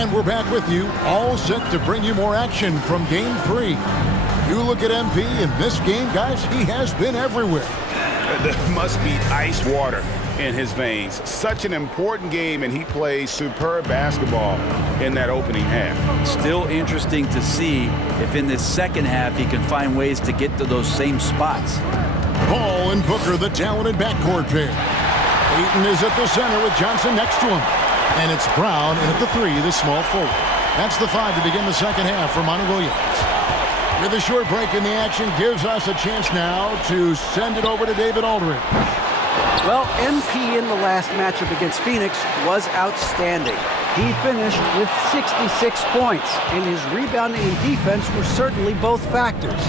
And we're back with you, all set to bring you more action from Game 3. You look at MP in this game, guys, he has been everywhere. There must be ice water in his veins. Such an important game, and he plays superb basketball in that opening half. Still interesting to see if in this second half he can find ways to get to those same spots. Paul and Booker, the talented backcourt pair. Ayton is at the center with Johnson next to him. And it's Brown in at the 3, the small forward. That's the 5 to begin the second half for Monty Williams. With a short break in the action, gives us a chance now to send it over to David Aldridge. Well, MP in the last matchup against Phoenix was outstanding. He finished with 66 points, and his rebounding and defense were certainly both factors.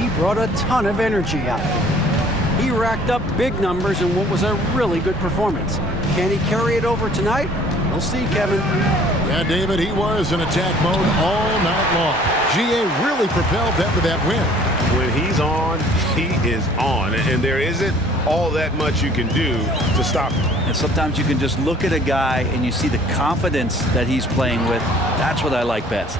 He brought a ton of energy out there. He racked up big numbers in what was a really good performance. Can he carry it over tonight? We'll see, Kevin. Yeah, David, he was in attack mode all night long. GA really propelled them to that win. When he's on, he is on. And there isn't all that much you can do to stop him. And sometimes you can just look at a guy and you see the confidence that he's playing with. That's what I like best.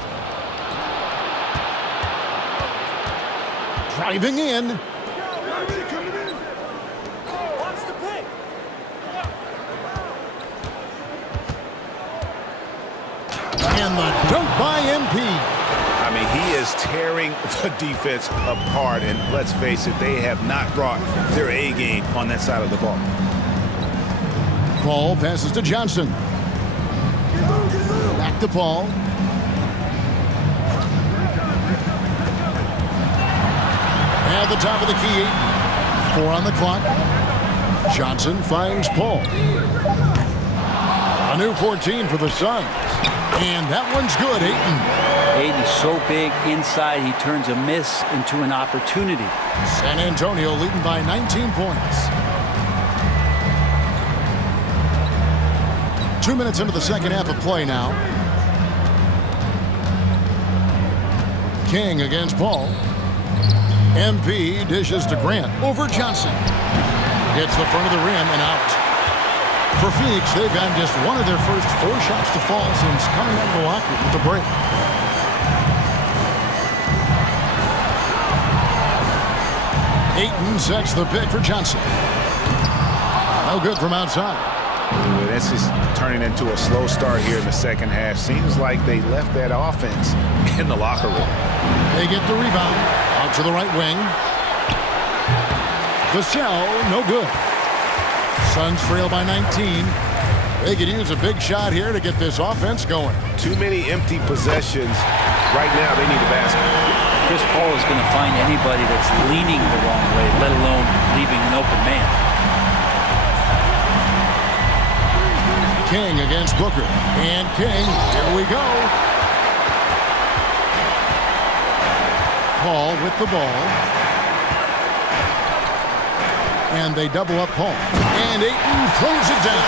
Driving in. And the dunk by MP. I mean, he is tearing the defense apart. And let's face it, they have not brought their A game on that side of the ball. Paul passes to Johnson. Back to Paul. At the top of the key, 4 on the clock. Johnson finds Paul. A new 14 for the Suns. And that one's good, Ayton. Ayton's so big inside, he turns a miss into an opportunity. San Antonio leading by 19 points. 2 minutes into the second half of play now. King against Paul. MP dishes to Grant over Johnson. Hits the front of the rim and out. For Phoenix, they've gotten just one of their first 4 shots to fall since coming out of the locker room with the break. Ayton sets the pick for Johnson. No good from outside. Well, this is turning into a slow start here in the second half. Seems like they left that offense in the locker room. They get the rebound out to the right wing. Vassell, no good. Suns trail by 19. They could use a big shot here to get this offense going. Too many empty possessions. Right now, they need a basket. Chris Paul is going to find anybody that's leaning the wrong way, let alone leaving an open man. King against Booker. And King, here we go. Paul with the ball. And they double up Paul. And Ayton throws it down.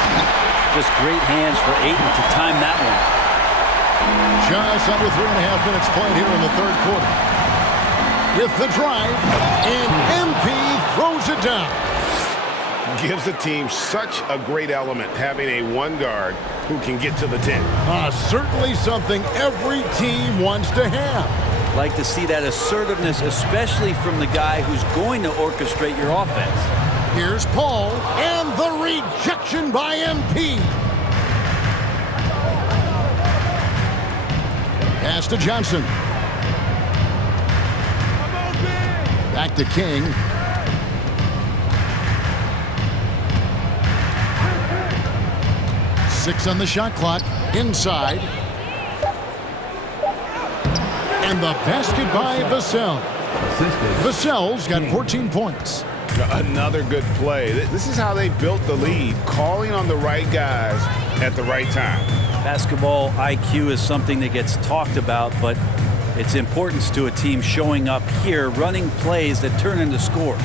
Just great hands for Ayton to time that one. Just under 3.5 minutes played here in the third quarter. With the drive, and MP throws it down. Gives the team such a great element having a one guard who can get to the 10. Certainly something every team wants to have. Like to see that assertiveness, especially from the guy who's going to orchestrate your offense. Here's Paul, and the rejection by MP. Pass to Johnson. Back to King. Six on the shot clock. Inside. And the basket by Vassell. Vassell's got 14 points. Another good play. This is how they built the lead, calling on the right guys at the right time. Basketball IQ is something that gets talked about, but its importance to a team showing up here, running plays that turn into scores.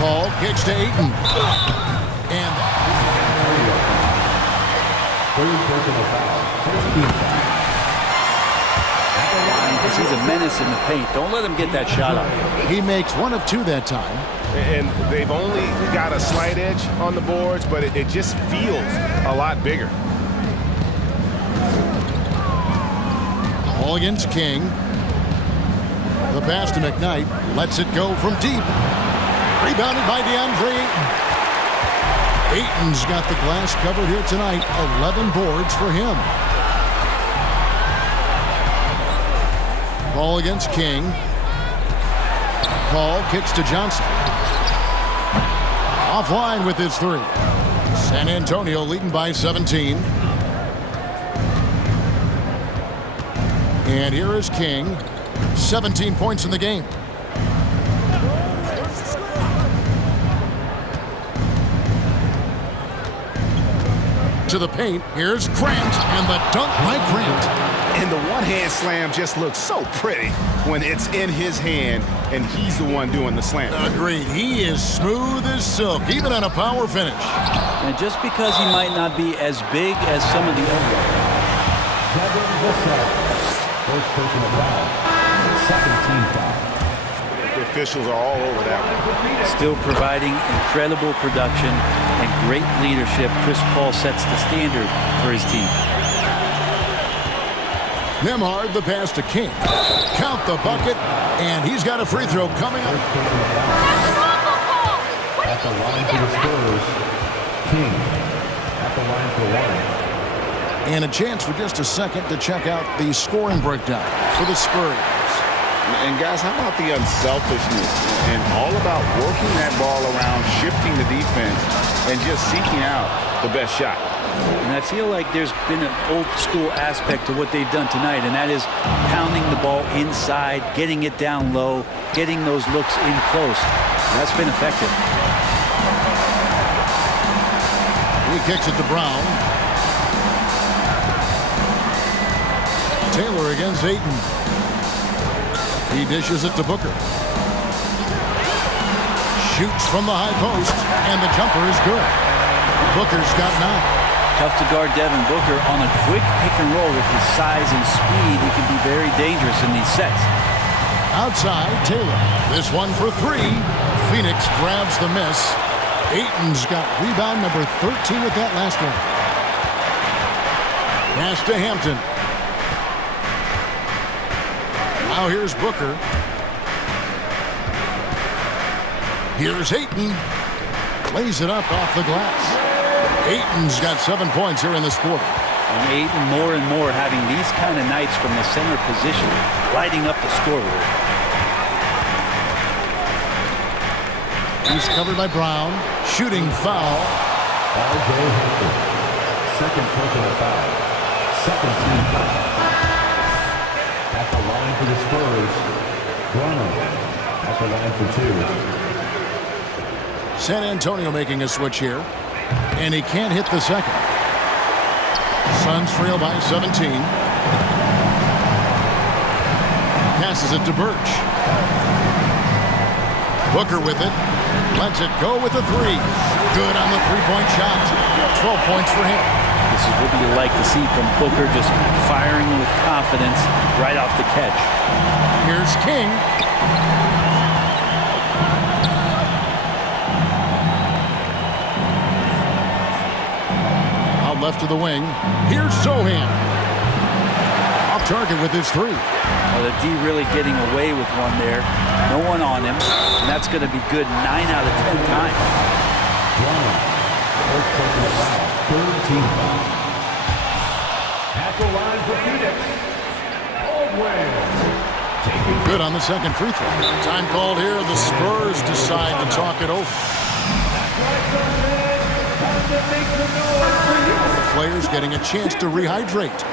Paul kicks to Ayton. And because he's a menace in the paint. Don't let him get that shot up. He makes 1 of 2 that time. And they've only got a slight edge on the boards, but it just feels a lot bigger. Ball against King. The pass to McKnight. Lets it go from deep. Rebounded by DeAndre Ayton. Ayton's got the glass covered here tonight. 11 boards for him. Ball against King. Paul kicks to Johnson. Offline with his 3. San Antonio leading by 17. And here is King. 17 points in the game. To the paint. Here's Grant, and the dunk by Grant. And the one-hand slam just looks so pretty when it's in his hand and he's the one doing the slam. Agreed. He is smooth as silk, even on a power finish. And just because he might not be as big as some of the other First personal foul. Second team foul. The officials are all over that one. still providing incredible production and great leadership. Chris Paul sets the standard for his team. Nembhard, the pass to King. Count the bucket, and he's got a free throw coming up. At the line for the Spurs, King. At the line for 1. And a chance for just a second to check out the scoring breakdown for the Spurs. And guys, how about the unselfishness and all about working that ball around, shifting the defense, and just seeking out the best shot. And I feel like there's been an old school aspect to what they've done tonight, and that is pounding the ball inside, getting it down low, getting those looks in close. And that's been effective. He kicks it to Brown. Taylor against Ayton. He dishes it to Booker. Shoots from the high post, and the jumper is good. Booker's got 9. Tough to guard Devin Booker on a quick pick and roll with his size and speed. He can be very dangerous in these sets. Outside, Taylor. This one for 3. Phoenix grabs the miss. Ayton's got rebound number 13 with that last one. Pass to Hampton. Now here's Booker. Here's Ayton. Lays it up off the glass. Ayton's got 7 points here in this quarter. And Ayton more and more having these kind of nights from the center position, lighting up the scoreboard. He's covered by Brown. Shooting foul. R.J. Hampton. Second personal foul. Second team foul. At the line for the Spurs, Brown. At the line for 2. San Antonio making a switch here. And he can't hit the second. Suns trail by 17. Passes it to Birch. Booker with it. Lets it go with a 3. Good on the three-point shot. 12 points for him. This is what you like to see from Booker, just firing with confidence right off the catch. Here's King. Out left to the wing. Here's Sohan. Off target with his 3. Well, the D really getting away with one there. No one on him. And that's going to be good 9 out of 10 times. Brown. First personal foul. Third team foul. At the line for Phoenix, Aldwell. Good on the second free throw. Time called here. The Spurs decide to talk it over. The players getting a chance to rehydrate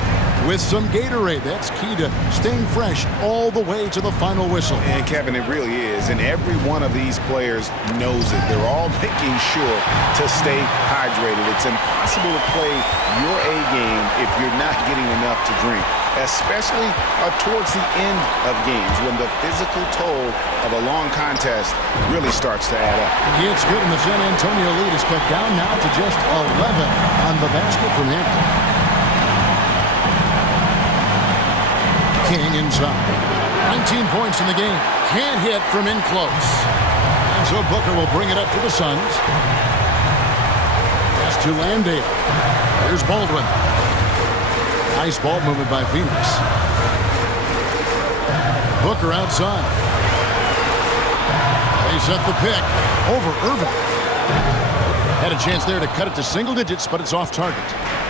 with some Gatorade. That's key to staying fresh all the way to the final whistle. And Kevin, it really is. And every one of these players knows it. They're all making sure to stay hydrated. It's impossible to play your A game if you're not getting enough to drink, especially towards the end of games when the physical toll of a long contest really starts to add up. It's good, and the San Antonio lead is cut down now to just 11 on the basket from Hampton. King inside. 19 points in the game. Can't hit from in close. And so Booker will bring it up to the Suns. Pass to Landale. Here's Baldwin. Nice ball movement by Phoenix. Booker outside. They set the pick over Irving. Had a chance there to cut it to single digits, but it's off target.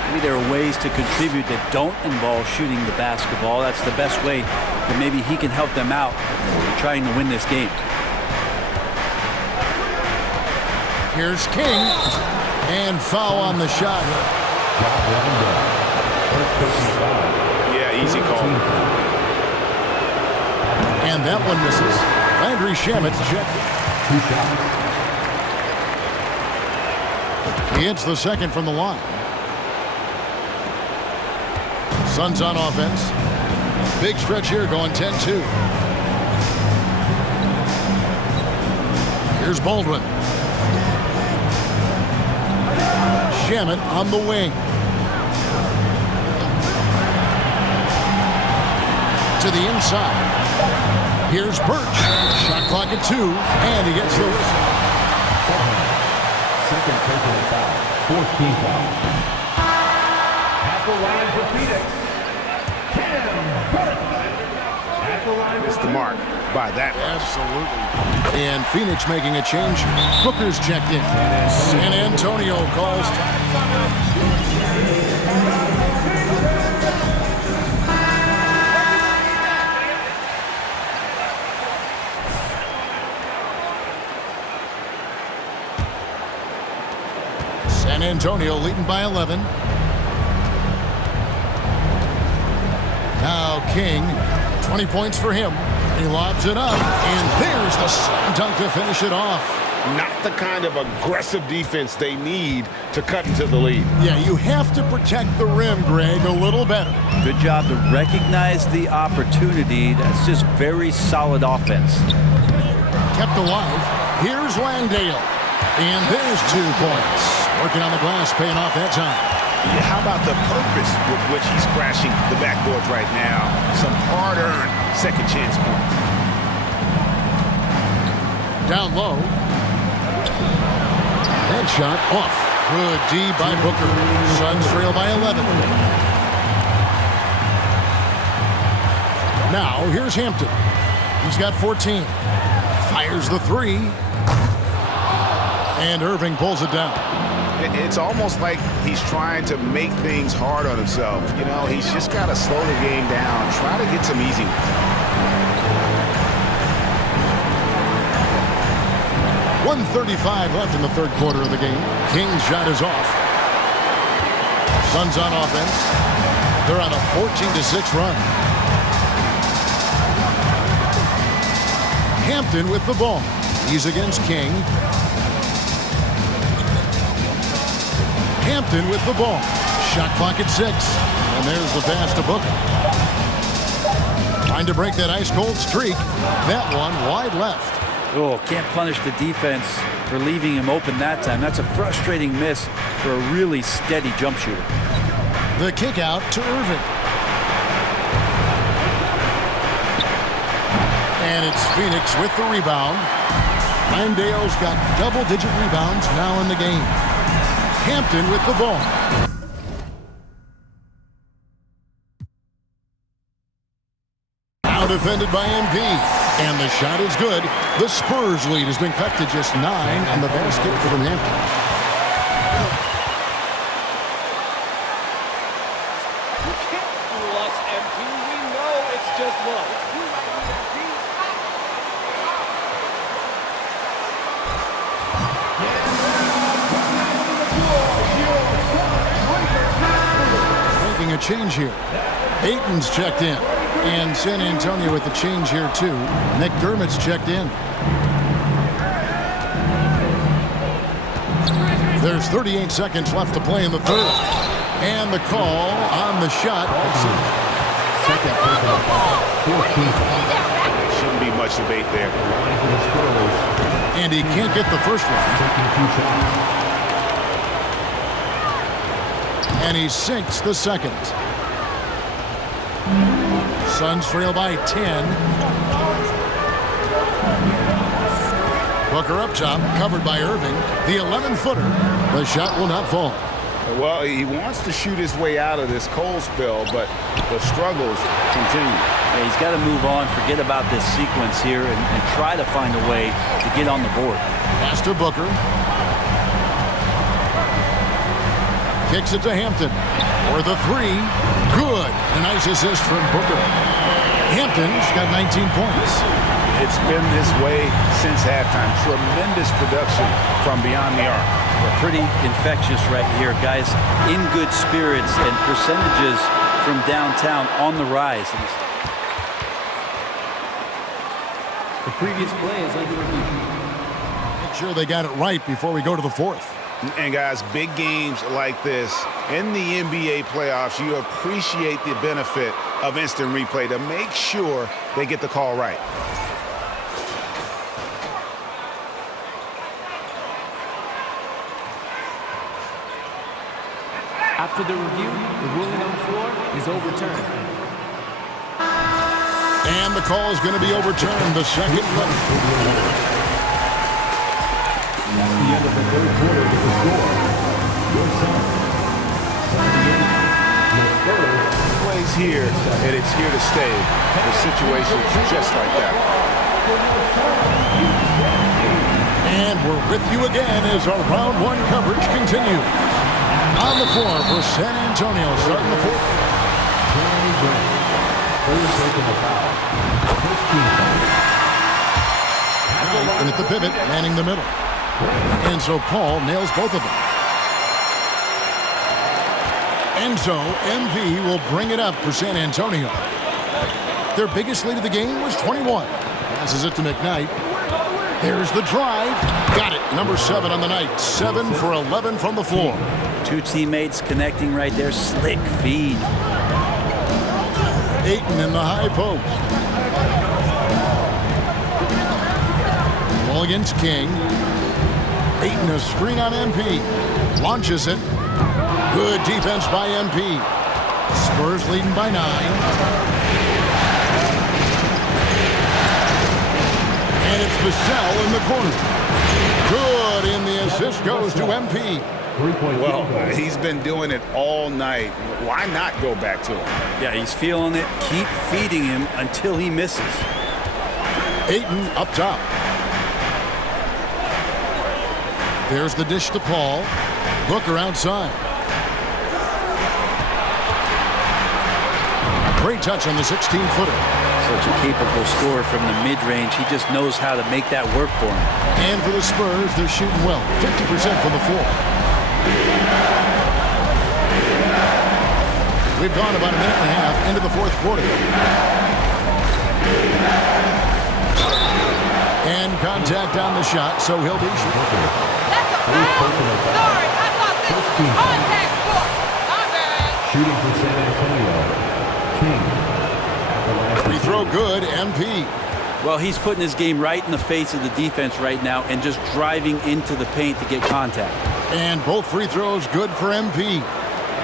Maybe there are ways to contribute that don't involve shooting the basketball. That's the best way that maybe he can help them out trying to win this game. Here's King. And foul on the shot. Yeah, easy call. And that one misses. Landry Shamet's checked. He hits the second from the line. Suns on offense. Big stretch here going 10-2. Here's Baldwin. Shamet on the wing. To the inside. Here's Birch. Shot clock at 2, and he gets the whistle. Second personal foul. 14th foul. At the line for Phoenix. Missed the mark by that much. Absolutely. And Phoenix making a change. Booker's checked in. San Antonio calls. San Antonio leading by 11. Now King, 20 points for him. He lobs it up, and there's the slam dunk to finish it off. Not the kind of aggressive defense they need to cut into the lead. Yeah, you have to protect the rim, Greg, a little better. Good job to recognize the opportunity. That's just very solid offense. Kept alive. Here's Landale. And there's 2 points. Working on the glass, paying off that time. Yeah, how about the purpose with which he's crashing the backboards right now? Some hard-earned second chance points. Down low. That shot off. Good D by Booker. Suns trail by 11. Now, here's Hampton. He's got 14. Fires the 3. And Irving pulls it down. It's almost like he's trying to make things hard on himself. You know, he's just got to slow the game down, try to get some easy ones. 1:35 left in the third quarter of the game. King's shot is off. Suns on offense. They're on a 14-6 run. Hampton with the ball. He's against King. Hampton with the ball. Shot clock at 6. And there's the pass to Booker. Trying to break that ice-cold streak. That one wide left. Oh, can't punish the defense for leaving him open that time. That's a frustrating miss for a really steady jump shooter. The kick out to Irving. And it's Phoenix with the rebound. Landale's got double-digit rebounds now in the game. Hampton with the ball. Now defended by MP. And the shot is good. The Spurs lead has been cut to just 9 on the basket from Hampton. You can't fool us, MP. We know it's just luck. Making a change here. Ayton's checked in. And San Antonio with the change here, too. McDermott's checked in. There's 38 seconds left to play in the third. And the call on the shot. Second personal foul. 14th. Shouldn't be much debate there. Line for the Spurs. And he can't get the first one. Taking 2 shots. And he sinks the second. Suns trail by 10. Booker up top, covered by Irving. The 11-footer. The shot will not fall. Well, he wants to shoot his way out of this cold spell, but the struggles continue. Yeah, he's got to move on, forget about this sequence here, and try to find a way to get on the board. Pass to Booker. Kicks it to Hampton. For the three. Good. A nice assist from Booker. Hampton's got 19 points. It's been this way since halftime. Tremendous production from beyond the arc. They're pretty infectious right here. Guys in good spirits and percentages from downtown on the rise. The previous play is under review. Make sure they got it right before we go to the fourth. And guys, big games like this in the NBA playoffs, you appreciate the benefit of instant replay to make sure they get the call right. After the review, the ruling on the floor is overturned. And the call is going to be overturned. The second play. That's the end of the third quarter with the score. Your Suns, 78. Your Spurs, Plays here, and it's here to stay. The situation just like that. And we're with you again as our round one coverage continues. On the floor for San Antonio, starting the fourth. Jeremy Grant, first breaking the foul. 15 fouls. And at the pivot, manning the middle. And so Paul nails both of them. And so MV will bring it up for San Antonio. Their biggest lead of the game was 21. Passes it to McKnight. There's the drive. Got it. Number 7 on the night. 7 for 11 from the floor. Two teammates connecting right there. Slick feed. Ayton in the high post. Ball against King. Ayton a screen on MP. Launches it. Good defense by MP. Spurs leading by 9. And it's Vassell in the corner. Good, and the assist goes to MP. Well, he's been doing it all night. Why not go back to him? Yeah, he's feeling it. Keep feeding him until he misses. Ayton up top. There's the dish to Paul. Booker outside. Great touch on the 16-footer. Such a capable scorer from the mid-range. He just knows how to make that work for him. And for the Spurs, they're shooting well. 50% from the floor. We've gone about a minute and a half into the fourth quarter. And contact on the shot, so he'll be shooting. That's a foul? Sorry, I thought this was contact book. My bad. shooting for San Antonio. King at the line. Free throw good, MP. Well, he's putting his game right in the face of the defense right now and just driving into the paint to get contact. And both free throws good for MP.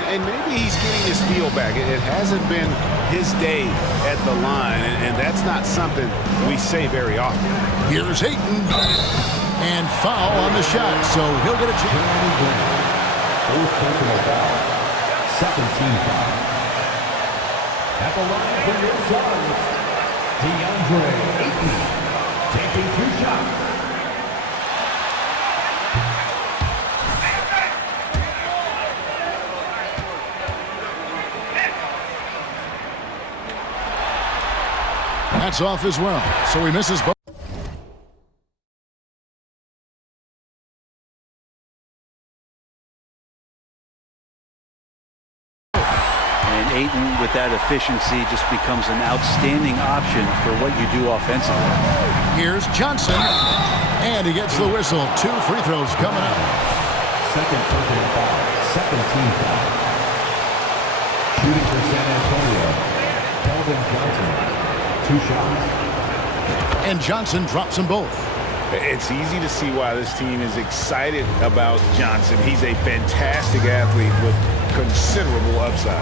And maybe he's getting his feel back. It hasn't been his day at the line, and that's not something we say very often. Here's Ayton. And foul on the shot, so he'll get a chance. First personal foul. Second team foul. At the line for your Suns, DeAndre Ayton taking 2 shots. That's off as well, so he misses both. And Ayton, with that efficiency, just becomes an outstanding option for what you do offensively. Here's Johnson, and he gets the whistle. 2 free throws coming up. Second personal foul. Second team foul. Shooting for San Antonio, Kelvin Johnson. 2 shots. And Johnson drops them both. It's easy to see why this team is excited about Johnson. He's a fantastic athlete with considerable upside.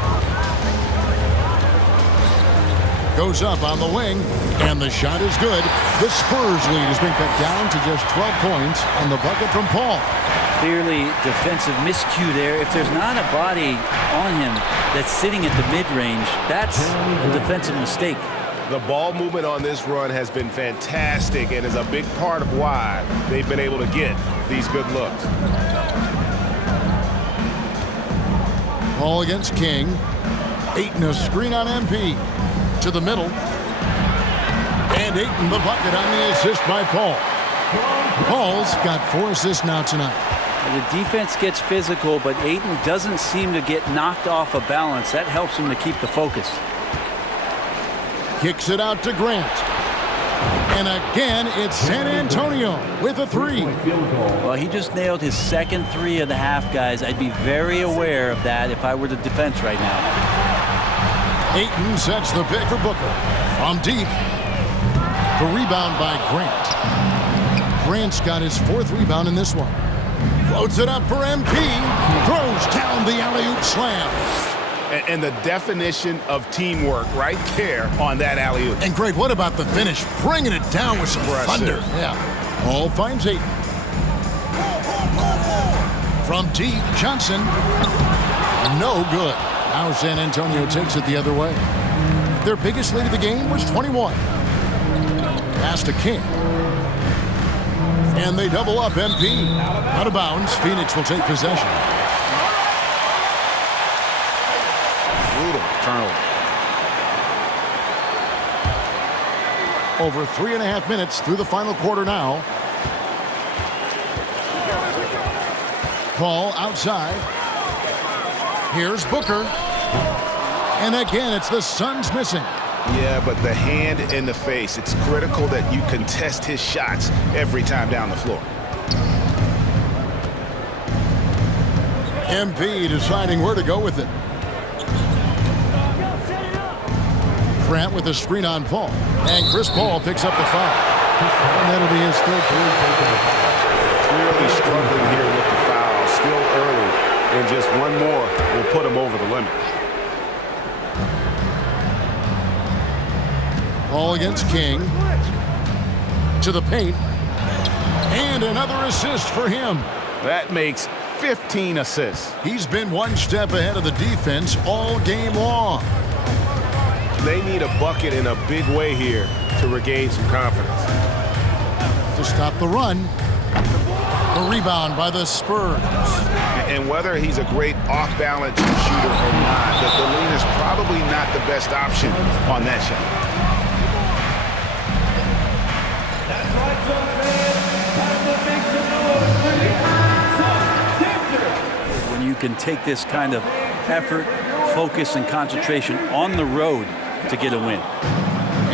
goes up on the wing, and the shot is good. The Spurs lead has been cut down to just 12 points on the bucket from Paul. Clearly defensive miscue there. If there's not a body on him that's sitting at the mid-range, that's a defensive mistake. The ball movement on this run has been fantastic and is a big part of why they've been able to get these good looks. Paul against King. Ayton a screen on MP. To the middle. And Ayton the bucket on the assist by Paul. Paul's got 4 assists now tonight. The defense gets physical, but Ayton doesn't seem to get knocked off of balance. That helps him to keep the focus. Kicks it out to Grant. And again, it's San Antonio with a 3. Well, he just nailed his second 3 of the half, guys. I'd be very aware of that if I were the defense right now. Ayton sets the pick for Booker. From deep. The rebound by Grant. Grant's got his 4th rebound in this one. Floats it up for MP. Throws down the alley-oop slam. And the definition of teamwork right there on that alley-oop. And Greg, what about the finish? Bringing it down with some thunder. Yeah. All finds Ayton. From deep, Johnson. No good. Now San Antonio takes it the other way. Their biggest lead of the game was 21. Pass to King. And they double up MP. Out of bounds. Phoenix will take possession. Brutal turnover. Over 3.5 minutes through the final quarter now. Paul outside. Here's Booker. And again, it's the Suns missing. Yeah, but the hand in the face. It's critical that you contest his shots every time down the floor. MP deciding where to go with it. Grant with a screen on Paul. And Chris Paul picks up the foul. And that'll be his 3rd. Clearly struggling here with the foul. Still early. And just one more will put him over the limit. Paul against King. To the paint. And another assist for him. That makes 15 assists. He's been one step ahead of the defense all game long. They need a bucket in a big way here to regain some confidence. To stop the run. The rebound by the Spurs. And whether he's a great off-balance shooter or not, the lean is probably not the best option on that shot. When you can take this kind of effort, focus, and concentration on the road to get a win.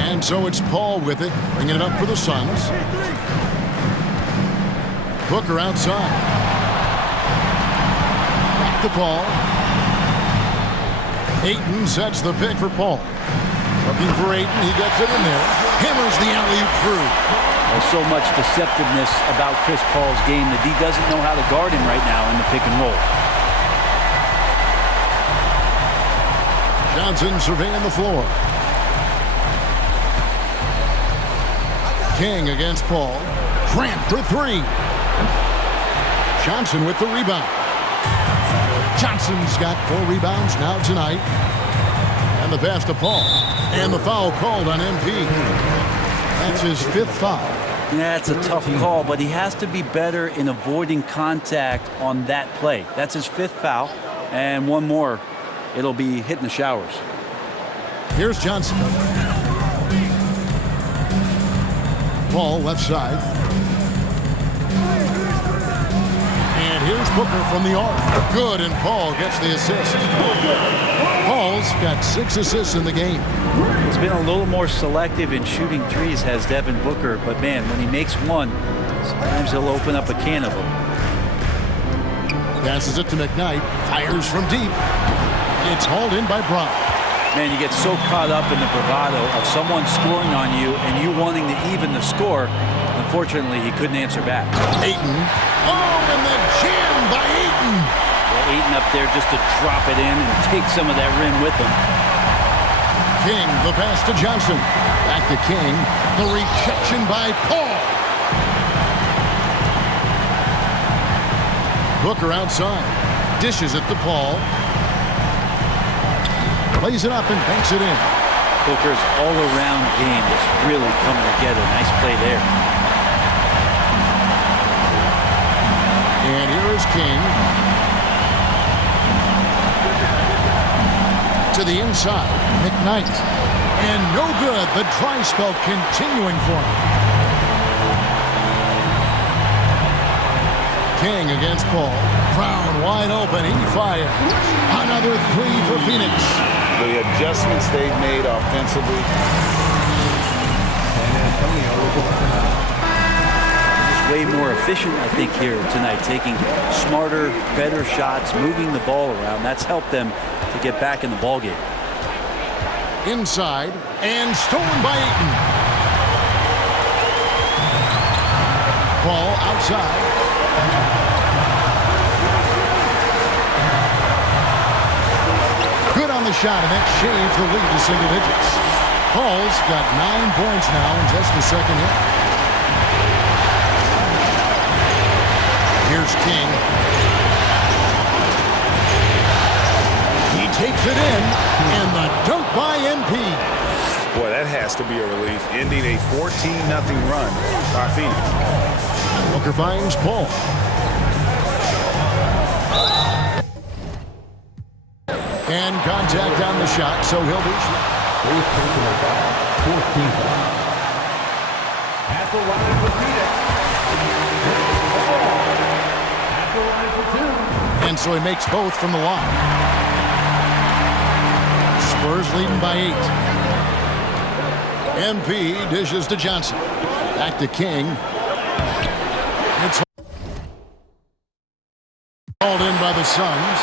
And so it's Paul with it, bringing it up for the Suns. Booker outside. Back to Paul. Ayton sets the pick for Paul. Looking for Ayton, he gets it in there. Hammers the alley-oop through. There's so much deceptiveness about Chris Paul's game that he doesn't know how to guard him right now in the pick and roll. Johnson surveying the floor. King against Paul. Grant for 3. Johnson with the rebound. Johnson's got 4 rebounds now tonight. And the pass to Paul. And the foul called on MP. That's his 5th foul. Yeah, it's a tough call, but he has to be better in avoiding contact on that play. That's his 5th foul. And one more, it'll be hitting the showers. Here's Johnson. Paul left side. And here's Booker from the arc. Good, and Paul gets the assist. Paul's got 6 assists in the game. He's been a little more selective in shooting threes, has Devin Booker, but man, when he makes one, sometimes he'll open up a can of them. Passes it to McKnight. Fires from deep. It's hauled in by Brown. Man, you get so caught up in the bravado of someone scoring on you and you wanting to even the score. Unfortunately, he couldn't answer back. Ayton. Oh, and the jam by Ayton. Ayton up there just to drop it in and take some of that rim with him. King, the pass to Johnson. Back to King. The rejection by Paul. Booker outside. Dishes it to Paul. Plays it up and banks it in. Booker's all-around game is really coming together. Nice play there. And here is King. To the inside. McKnight. And no good. The dry spell continuing for him. King against Paul. Brown wide open. He fires. Another three for Phoenix. The adjustments they've made offensively. San Antonio with a timeout. Way more efficient, I think, here tonight. Taking smarter, better shots, moving the ball around. That's helped them to get back in the ballgame. Inside and stolen by Ayton. Paul outside. Good on the shot, and that shaves the lead to single digits. Paul's got 9 points now in just the second hit. Here's King. He takes it in, and the dunk by MP. Boy, that has to be a relief, ending a 14-0 run by Phoenix. Booker finds Paul. And contact on the shot, so he'll be First personal foul, 14th foul. At the line for Phoenix. At the line for 2. and so he makes both from the line. Spurs leading by 8. MP dishes to Johnson. Back to King. It's hauled in by the Suns.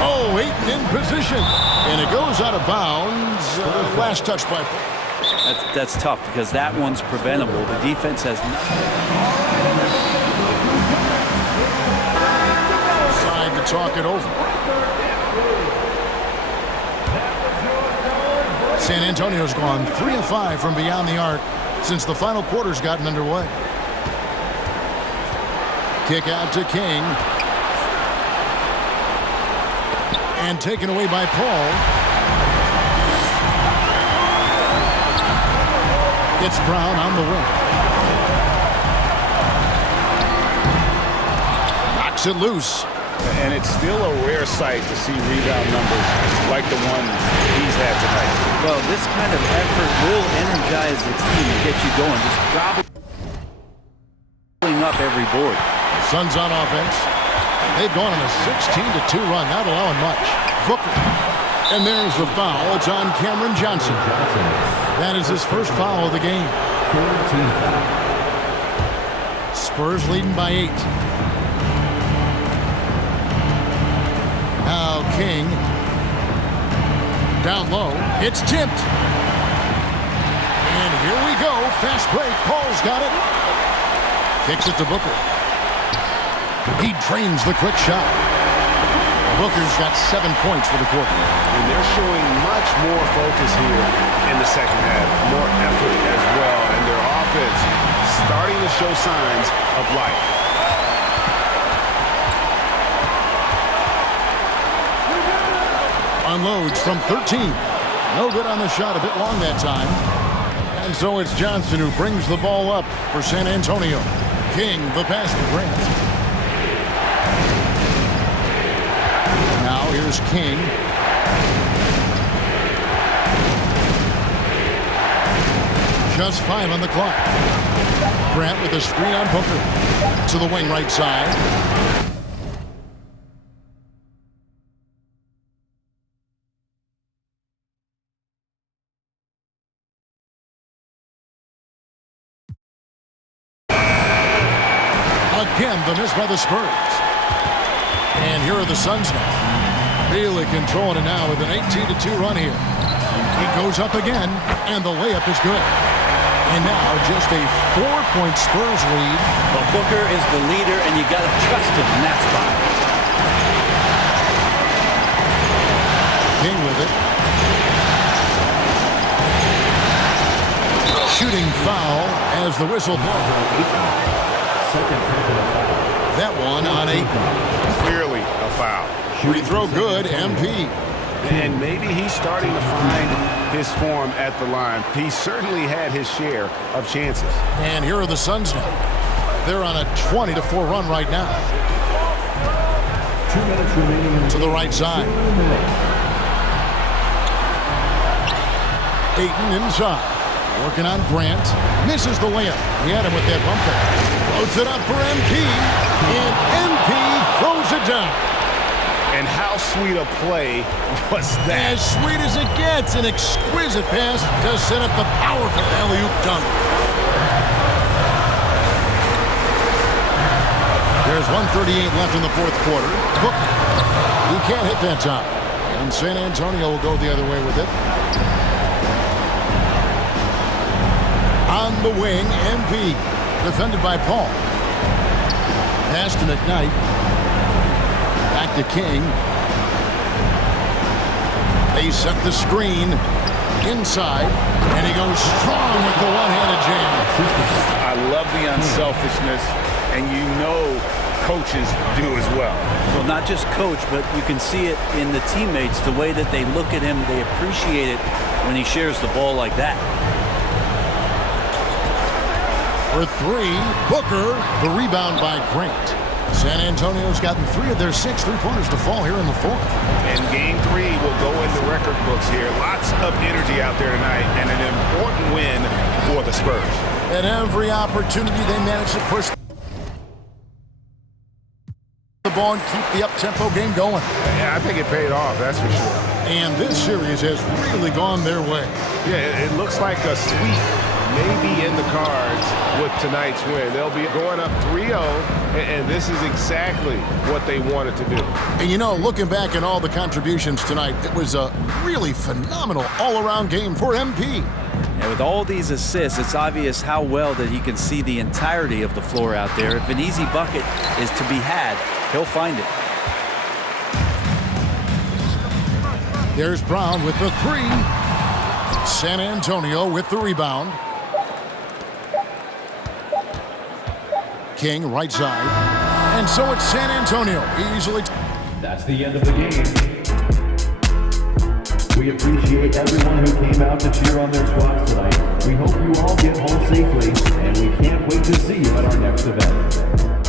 Oh, Ayton in position. And it goes out of bounds. Last touch by Paul. That's tough because that one's preventable. The defense has Side to talk it over. San Antonio's gone 3 of 5 from beyond the arc since the final quarter's gotten underway. Kick out to King. And taken away by Paul. It's Brown on the wing. Knocks it loose. And it's still a rare sight to see rebound numbers like the ones he's had tonight. Well, this kind of effort will energize the team and get you going. Just gobbling up every board. Suns on offense. They've gone on a 16-2 run, not allowing much. Booker. And there's the foul. It's on Cameron Johnson. That is his first foul of the game. 14th foul. Spurs leading by 8. Now King. Down low. It's tipped. And here we go. Fast break. Paul's got it. Kicks it to Booker. He drains the quick shot. Booker's got 7 points for the quarter. And they're showing much more focus here in the second half. More effort as well. And their offense starting to show signs of life. Unloads from 13. No good on the shot. A bit long that time. And so it's Johnson who brings the ball up for San Antonio. King, the pass to Grant. Now here's King. Just 5 on the clock. Grant with a screen on Booker. To the wing right side. Again, the miss by the Spurs. And here are the Suns now. Really controlling it now with an 18-2 run here. He goes up again, and the layup is good. And now just a 4-point Spurs lead. Well, Booker is the leader, and you got to trust him in that spot. King with it. Shooting foul as the whistle blows. That one on Ayton. Clearly a foul. Free throw good, MP. And maybe he's starting to find his form at the line. He certainly had his share of chances. And here are the Suns now. They're on a 20-4 run right now. 2 minutes remaining. To the right side. Ayton inside. Working on Grant. Misses the layup. He had him with that bumper. Floats it up for MP. And MP throws it down. And how sweet a play was that? As sweet as it gets. An exquisite pass to set up the powerful alley-oop dunk. There's 1:38 left in the fourth quarter. Booker. He can't hit that time. And San Antonio will go the other way with it. On the wing, MP. Defended by Paul. Pass to McKnight. Back to King. They set the screen inside, and he goes strong with the one-handed jam. I love the unselfishness, and you know coaches do as well. Well, not just coach, but you can see it in the teammates, the way that they look at him. They appreciate it when he shares the ball like that. For three, Booker, the rebound by Grant. San Antonio's gotten 3 of their 6 three-pointers to fall here in the fourth. And game 3 will go in the record books here. Lots of energy out there tonight, and an important win for the Spurs. At every opportunity, they managed to push the ball and keep the up-tempo game going. Yeah, I think it paid off, that's for sure. And this series has really gone their way. Yeah, it looks like a sweep maybe in the cards with tonight's win. They'll be going up 3-0, and this is exactly what they wanted to do. And you know, looking back at all the contributions tonight, it was a really phenomenal all-around game for MP. And with all these assists, it's obvious how well that he can see the entirety of the floor out there. If an easy bucket is to be had, he'll find it. There's Brown with the 3. San Antonio with the rebound. King, right side. And so it's San Antonio easily. That's the end of the game. We appreciate everyone who came out to cheer on their squads tonight. We hope you all get home safely, and we can't wait to see you at our next event.